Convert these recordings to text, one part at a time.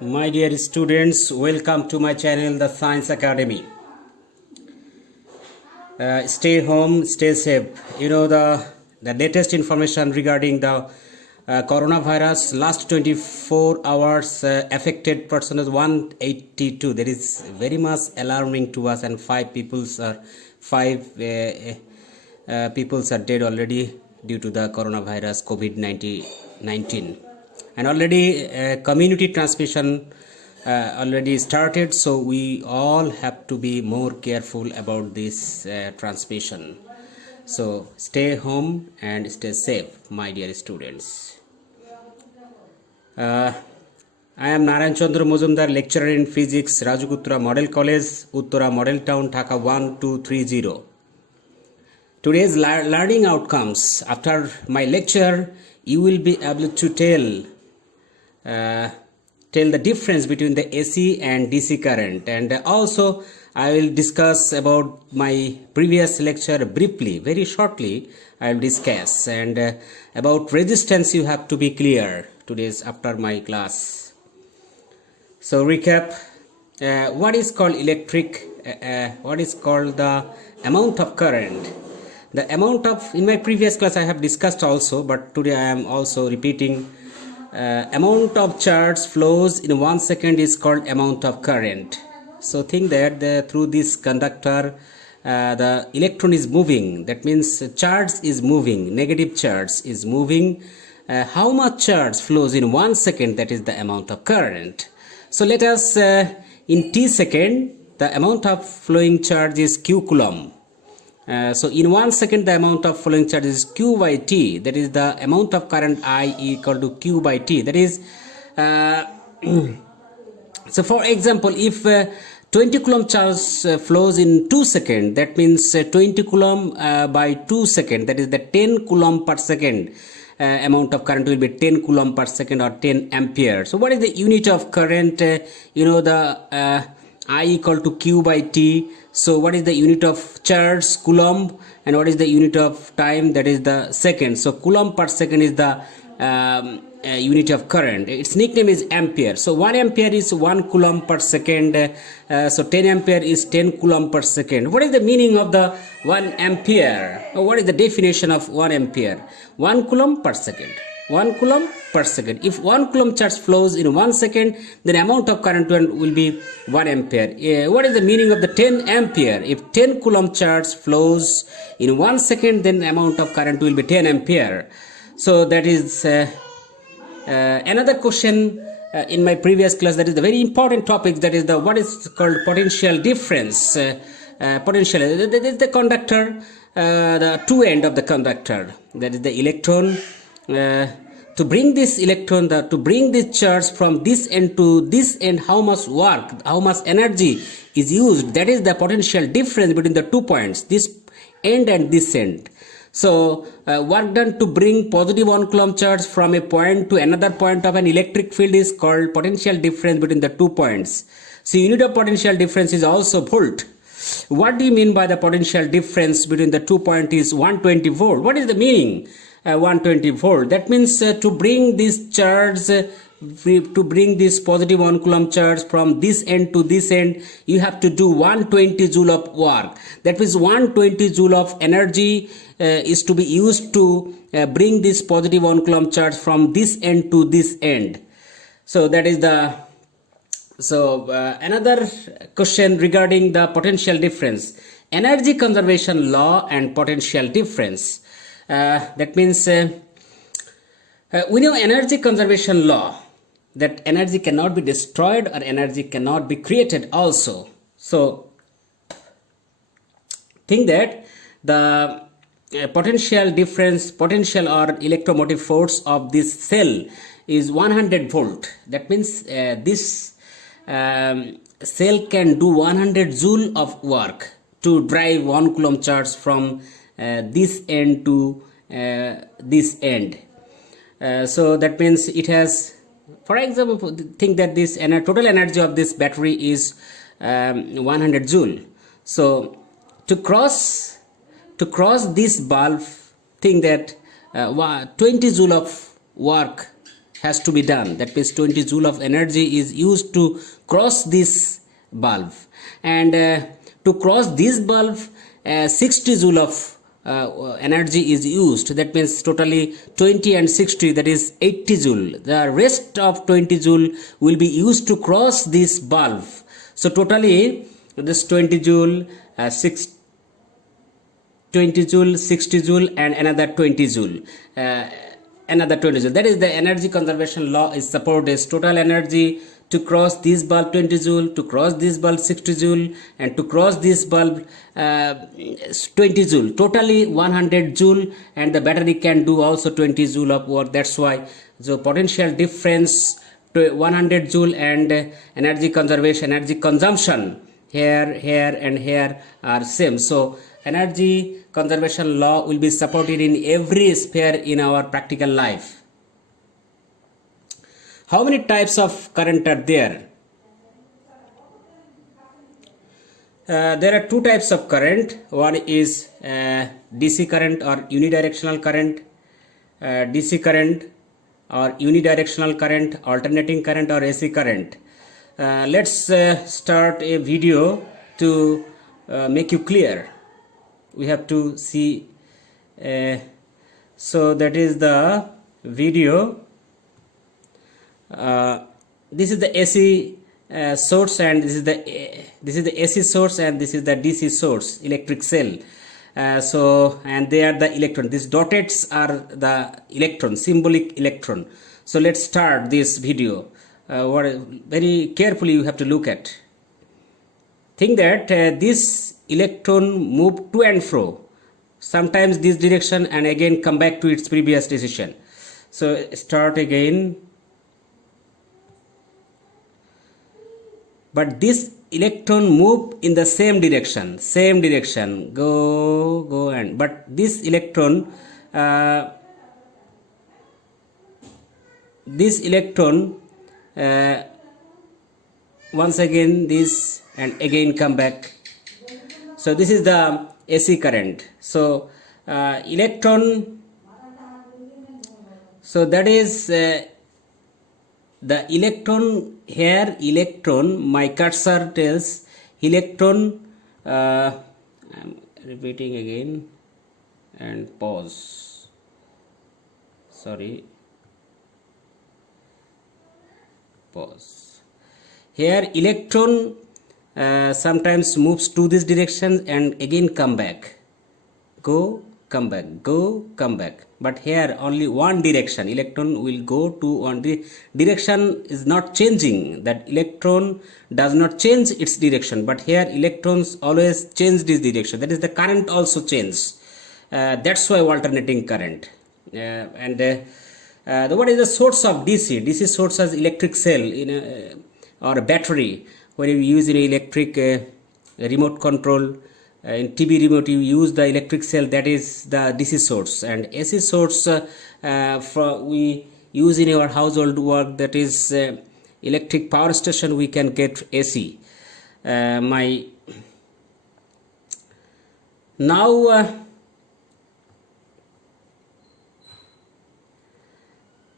My dear students, welcome to my channel, the Science Academy. Stay home, stay safe. You know the latest information regarding the coronavirus. Last 24 hours affected person is 182. That is very much alarming to us, and five people are dead already due to the coronavirus COVID-19. And already community transmission already started, so we all have to be more careful about this transmission. So stay home and stay safe, my dear students. I am Narayan Chandra Muzumdar, lecturer in physics, Rajagutra Model College, Uttara Model Town, Dhaka 1230. Today's learning outcomes. After my lecture, you will be able to tell the difference between the AC and DC current, and also I will discuss about my previous lecture briefly, very shortly I will discuss, and about resistance you have to be clear today's after my class. So recap, what is called electric, what is called the amount of current. The amount of, in my previous class I have discussed also, but today I am also repeating. Amount of charge flows in 1 second is called amount of current. So think that through this conductor the electron is moving, that means charge is moving, negative charge is moving. How much charge flows in 1 second, that is the amount of current. So let us in t second the amount of flowing charge is q coulomb. So in 1 second the amount of flowing charge is q by t, that is the amount of current I equal to q by t, that is so for example, if 20 coulomb charge flows in 2 seconds, that means 20 coulomb by 2 seconds, that is the 10 coulomb per second. Amount of current will be 10 coulomb per second or 10 ampere. So what is the unit of current? You know the I equal to q by t. So what is the unit of charge? Coulomb. And what is the unit of time? That is the second. So coulomb per second is the unit of current. Its nickname is ampere. So 1 ampere is 1 coulomb per second. So 10 ampere is 10 coulomb per second. What is the meaning of the 1 ampere? Or what is the definition of 1 ampere? 1 coulomb per second. 1 coulomb per second. If 1 coulomb charge flows in 1 second, then amount of current will be 1 ampere. What is the meaning of the 10 ampere? If 10 coulomb charge flows in 1 second, then amount of current will be 10 ampere. So that is another question in my previous class. That is the very important topic. That is the what is called potential difference. Potential. That is the conductor, the two end of the conductor. That is the electron. To bring this electron, to bring this charge from this end to this end, how much work, how much energy is used, that is the potential difference between the 2 points, this end and this end. So work done to bring positive 1 coulomb charge from a point to another point of an electric field is called potential difference between the 2 points. So unit of potential difference is also volt. What do you mean by the potential difference between the 2 points is 120 volt? What is the meaning? 120 volt. That means to bring this charge, to bring this positive 1 coulomb charge from this end to this end, you have to do 120 joule of work. That means 120 joule of energy is to be used to bring this positive 1 coulomb charge from this end to this end. So that is the another question regarding the potential difference. Energy conservation law and potential difference. That means we know energy conservation law, that energy cannot be destroyed or energy cannot be created also. So think that the potential difference, potential or electromotive force of this cell is 100 volt. That means this cell can do 100 joule of work to drive 1 coulomb charge from this end to this end. So that means it has, for example, think that this total energy of this battery is 100 joule. So to cross this bulb, think that 20 joule of work has to be done. That means 20 joule of energy is used to cross this bulb, and to cross this bulb 60 joule of energy is used. That means totally 20 and 60, that is 80 joule. The rest of 20 joule will be used to cross this bulb. So totally this 20 joule 20 joule, 60 joule, and another 20 joule. Another 20 joule. That is the energy conservation law is supported. Total energy to cross this bulb 20 joule, to cross this bulb 60 joule, and to cross this bulb 20 joule. Totally 100 joule, and the battery can do also 20 joule of work. That's why the potential difference to 100 joule and energy conservation, energy consumption here and here are same. So energy conservation law will be supported in every sphere in our practical life. How many types of current are there? There are two types of current. One is DC current or unidirectional current, DC current or unidirectional current, alternating current or AC current. Let's start a video to make you clear. We have to see. So that is the video. This is the AC source, and this is the AC source, and this is the DC source, electric cell. And they are the electron. These dots are the electron, symbolic electron. So let's start this video. Very carefully you have to look at. Think that this electron move to and fro, sometimes this direction, and again come back to its previous position. So start again. But this electron move in the same direction, go, and but this electron once again this and again come back. So this is the AC current. So electron, so that is the electron here, my cursor tells electron, I'm repeating again and pause, here electron sometimes moves to this direction and again come back, come back, but here only one direction, electron will go to one direction is not changing. That electron does not change its direction, but here electrons always change this direction. That is the current also changes. That's why alternating current. What is the source of DC? DC source as electric cell or a battery. When you use electric remote control, in TV remote you use the electric cell, that is the DC source. And AC source we use in our household work, that is electric power station, we can get AC.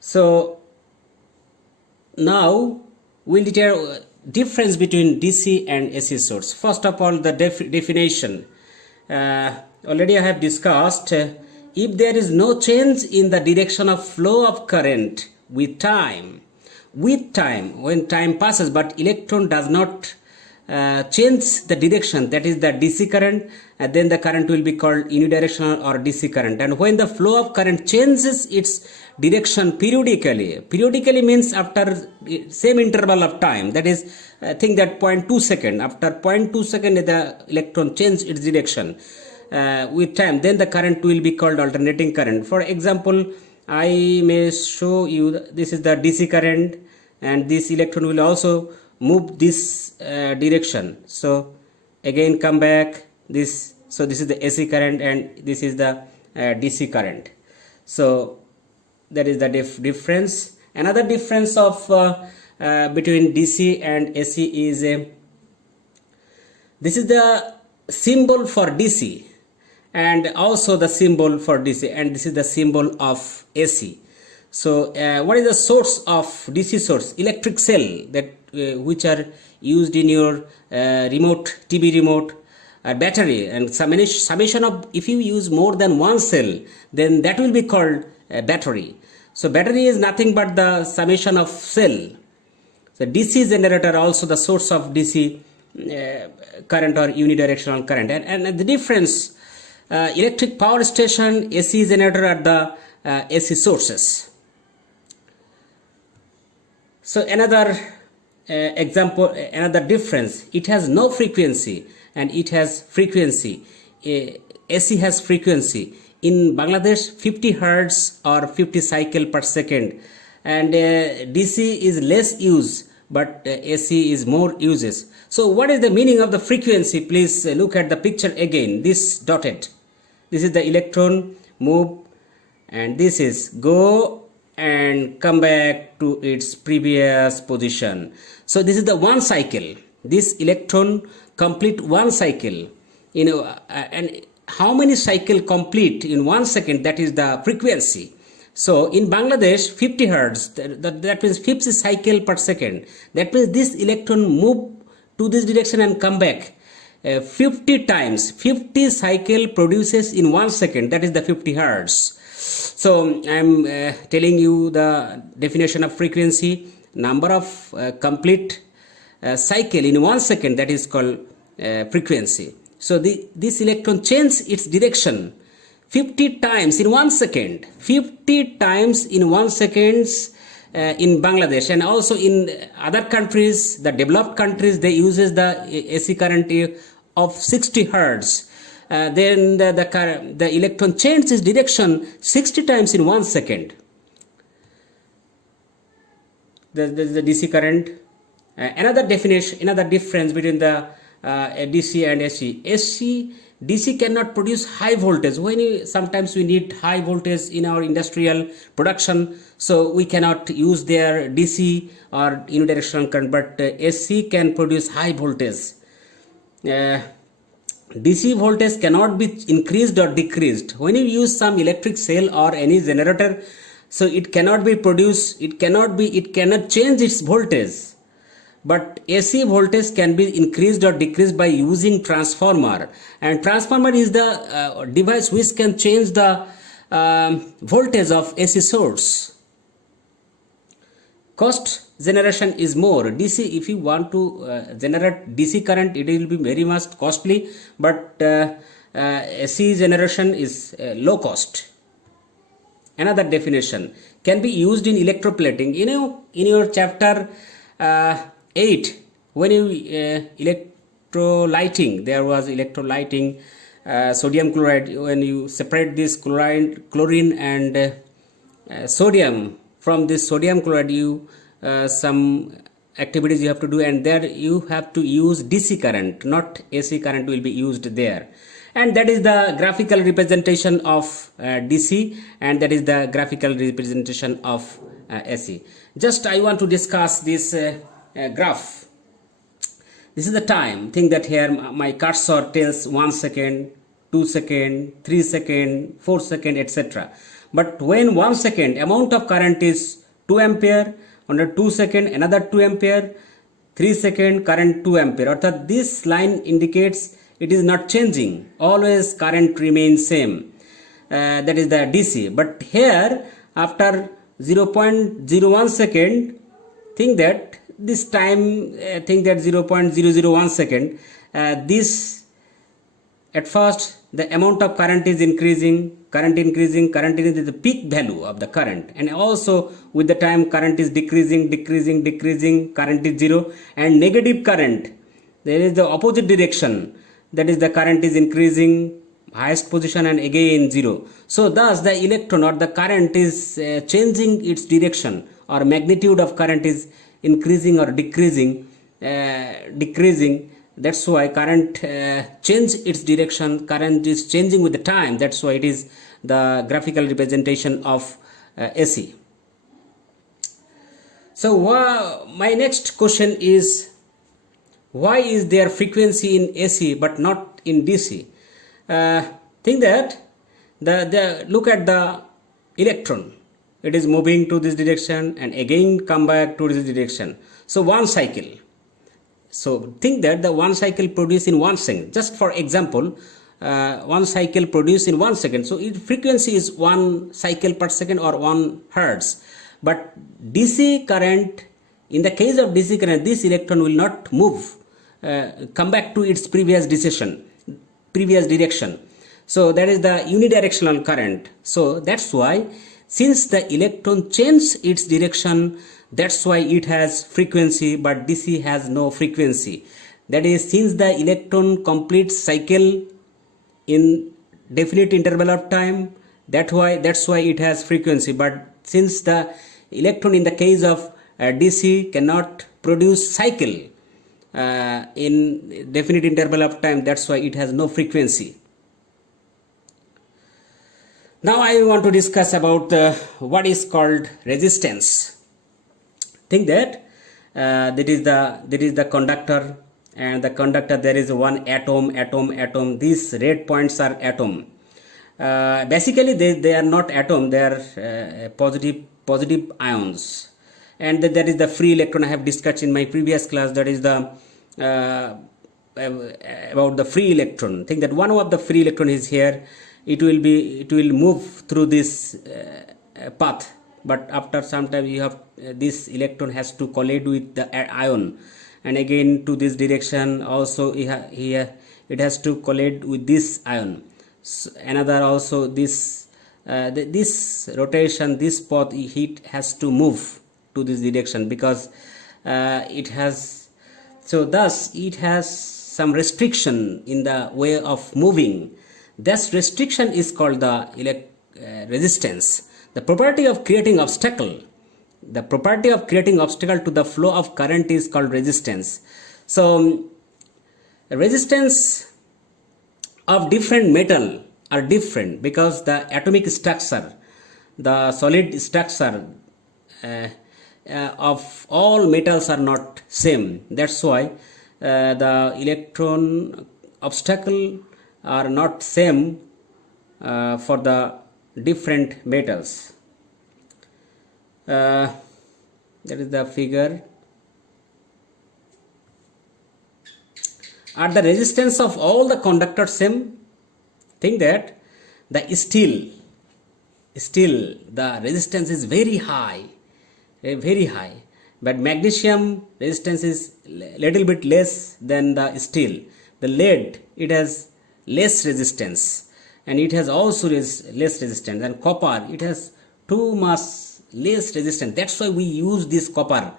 So now we'll detail difference between DC and AC source. First of all, the definition. Already I have discussed, if there is no change in the direction of flow of current with time, when time passes, but electron does not change the direction, that is the DC current, and then the current will be called unidirectional or DC current. And when the flow of current changes its direction periodically means after same interval of time, that is think that 0.2 second, after 0.2 second the electron change its direction with time, then the current will be called alternating current. For example, I may show you, this is the DC current, and this electron will also move this direction, so again come back this. So this is the AC current and this is the DC current. So that is the difference. Another difference of between DC and AC is this is the symbol for DC and also the symbol for DC, and this is the symbol of AC. So what is the source of DC source? Electric cell that which are used in your remote TV remote, battery, and summation of, if you use more than one cell, then that will be called battery. So battery is nothing but the summation of cell. So DC generator also the source of DC current or unidirectional current. And the difference, electric power station, AC generator are the AC sources. So another example, another difference, it has no frequency and it has frequency. AC has frequency. In Bangladesh, 50 hertz or 50 cycle per second, and DC is less use, but AC is more uses. So what is the meaning of the frequency? Please look at the picture again, this dotted. This is the electron move, and this is go and come back to its previous position. So this is the one cycle. This electron complete one cycle, and how many cycle complete in 1 second, that is the frequency. So in Bangladesh, 50 hertz, that means 50 cycle per second. That means this electron move to this direction and come back 50 times. 50 cycle produces in 1 second, that is the 50 hertz. So I am telling you the definition of frequency, number of complete cycle in 1 second, that is called frequency. So this electron changes its direction 50 times in 1 second, 50 times in 1 second in Bangladesh, and also in other countries, the developed countries, they uses the AC current of 60 hertz. Then the electron changes its direction 60 times in 1 second. This is the DC current. Another definition, another difference between the DC and AC. DC cannot produce high voltage. Sometimes we need high voltage in our industrial production, so we cannot use their DC or unidirectional current, but AC can produce high voltage. DC voltage cannot be increased or decreased. When you use some electric cell or any generator, so it cannot be produced, it cannot change its voltage. But AC voltage can be increased or decreased by using transformer, and transformer is the device which can change the voltage of AC source. Cost generation is more. DC, if you want to generate DC current, it will be very much costly, but AC generation is low cost. Another definition, can be used in electroplating. In your chapter 8, when you electrolyting, there was electrolyting sodium chloride. When you separate this chlorine and sodium, from this sodium chloride, you some activities you have to do, and there you have to use DC current, not AC current will be used there. And that is the graphical representation of DC, and that is the graphical representation of AC. Just I want to discuss this graph. This is the time. Think that here my cursor tells 1 second, 2 second, 3 second, 4 second, etc. But when 1 second, amount of current is 2 ampere, under 2 second another 2 ampere, 3 second current 2 ampere. Or this line indicates it is not changing, always current remains same. That is the DC. But here after 0.01 second, think that this time, think that 0.001 second, this at first the amount of current is increasing, current is the peak value of the current, and also with the time current is decreasing, current is zero, and negative current, there is the opposite direction, that is the current is increasing, highest position, and again zero. So thus the electron or the current is changing its direction, or magnitude of current is increasing or decreasing. That's why current change its direction, current is changing with the time. That's why it is the graphical representation of AC. So my next question is, why is there frequency in AC but not in DC? Think that look at the electron. it is moving to this direction and again come back to this direction. So one cycle. So think that the one cycle produced in 1 second. Just for example, one cycle produced in 1 second. So its frequency is 1 cycle per second or 1 hertz. But DC current, in the case of DC current, this electron will not move, come back to its previous direction. So that is the unidirectional current. So that's why, since the electron changes its direction, that's why it has frequency, but DC has no frequency. That is, since the electron completes cycle in definite interval of time, that's why it has frequency. But since the electron in the case of DC cannot produce cycle in definite interval of time, that's why it has no frequency. Now I want to discuss about what is called resistance. Think that there is the conductor, and the conductor there is one atom. These red points are atom. Basically they are not atom, they are positive ions. And there is the free electron I have discussed in my previous class. That is the about the free electron. Think that one of the free electron is here. It will move through this path, but after some time you have this electron has to collide with the ion, and again to this direction also here it has to collide with this ion. So another also this rotation, this path, it has to move to this direction because it has, so thus it has some restriction in the way of moving. This restriction is called the resistance. The property of creating obstacle to the flow of current is called resistance. So resistance of different metal are different because the atomic structure, the solid structure of all metals are not same. That's why the electron obstacle are not same for the different metals. That is the figure. Are the resistance of all the conductors same? Think that the steel the resistance is very high, but magnesium resistance is little bit less than the steel. The lead, it has less resistance, and it has also less resistance, and copper, it has too much less resistance. That's why we use this copper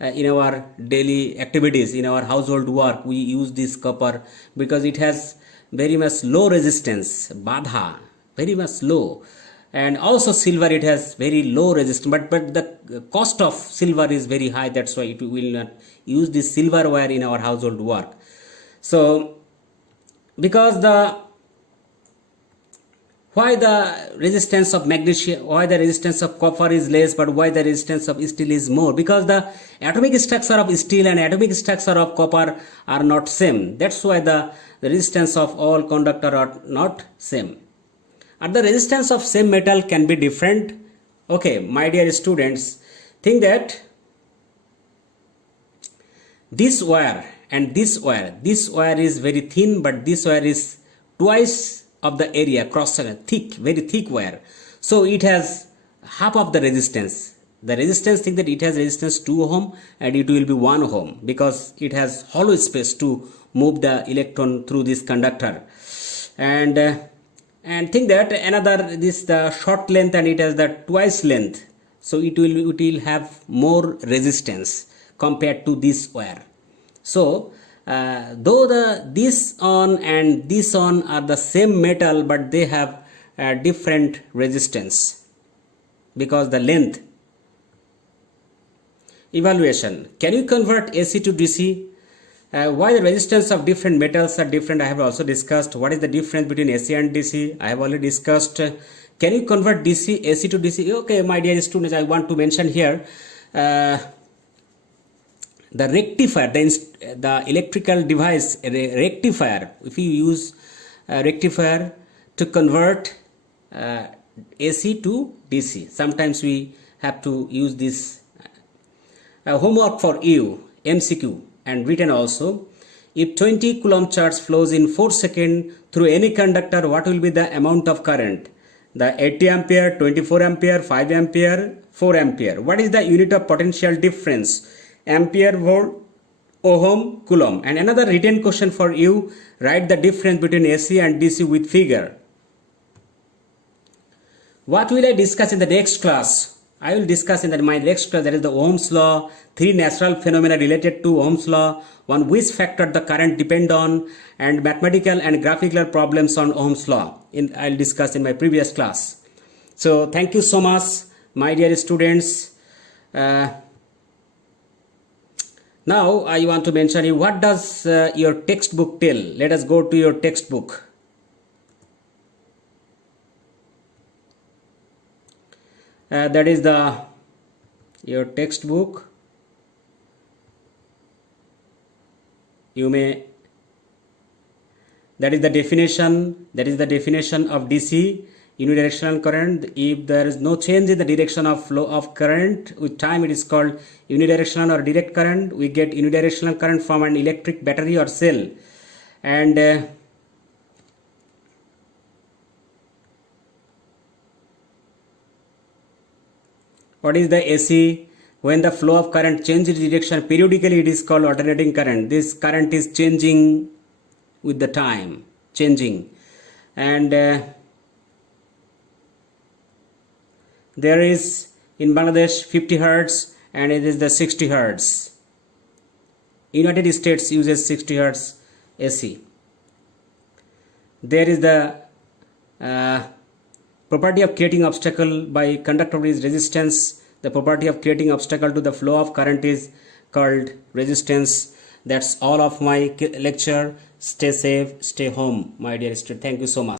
in our daily activities, in our household work. We use this copper because it has very much low resistance, badha, very much low. And also silver, it has very low resistance, but the cost of silver is very high. That's why it will not use this silverware in our household work. So because why the resistance of magnesium, why the resistance of copper is less, but why the resistance of steel is more? Because the atomic structure of steel and atomic structure of copper are not same. That's why the resistance of all conductor are not same. And the resistance of same metal can be different. Okay, my dear students, think that this wire and this wire is very thin, but this wire is twice of the area, cross section, thick, very thick wire. So it has half of the resistance. The resistance, think that it has resistance 2 ohm and it will be 1 ohm because it has hollow space to move the electron through this conductor. And think that another, this the short length and it has the twice length. So it will have more resistance compared to this wire. So though this on and this on are the same metal, but they have different resistance because the length. Evaluation. Can you convert AC to DC? Why the resistance of different metals are different, I have also discussed. What is the difference between AC and DC? I have already discussed. Can you convert AC to DC? Okay, my dear students, I want to mention here the rectifier, the electrical device, rectifier. If you use a rectifier to convert AC to DC. Sometimes we have to use this. Homework for you, MCQ and written also. If 20 coulomb charge flows in 4 seconds through any conductor, what will be the amount of current? The 80 ampere, 24 ampere, 5 ampere, 4 ampere. What is the unit of potential difference? Ampere, volt, ohm, coulomb. And another written question for you, write the difference between AC and DC with figure. What will I discuss in the next class? I will discuss in my next class, that is the Ohm's law, 3 natural phenomena related to Ohm's law, on which factor the current depend on, and mathematical and graphical problems on Ohm's law. I will discuss in my previous class. So thank you so much, my dear students. Now I want to mention you, what does your textbook tell? Let us go to your textbook. That is your textbook. That is the definition. That is the definition of DC, unidirectional current. If there is no change in the direction of flow of current with time, it is called unidirectional or direct current. We get unidirectional current from an electric battery or cell. And what is the AC? When the flow of current changes direction periodically, it is called alternating current. This current is changing with the time, changing. And there is in Bangladesh 50 hertz and it is the 60 hertz. United States uses 60 hertz AC. There is the property of creating obstacle by conductor is resistance. The property of creating obstacle to the flow of current is called resistance. That's all of my lecture. Stay safe, stay home, my dear student. Thank you so much.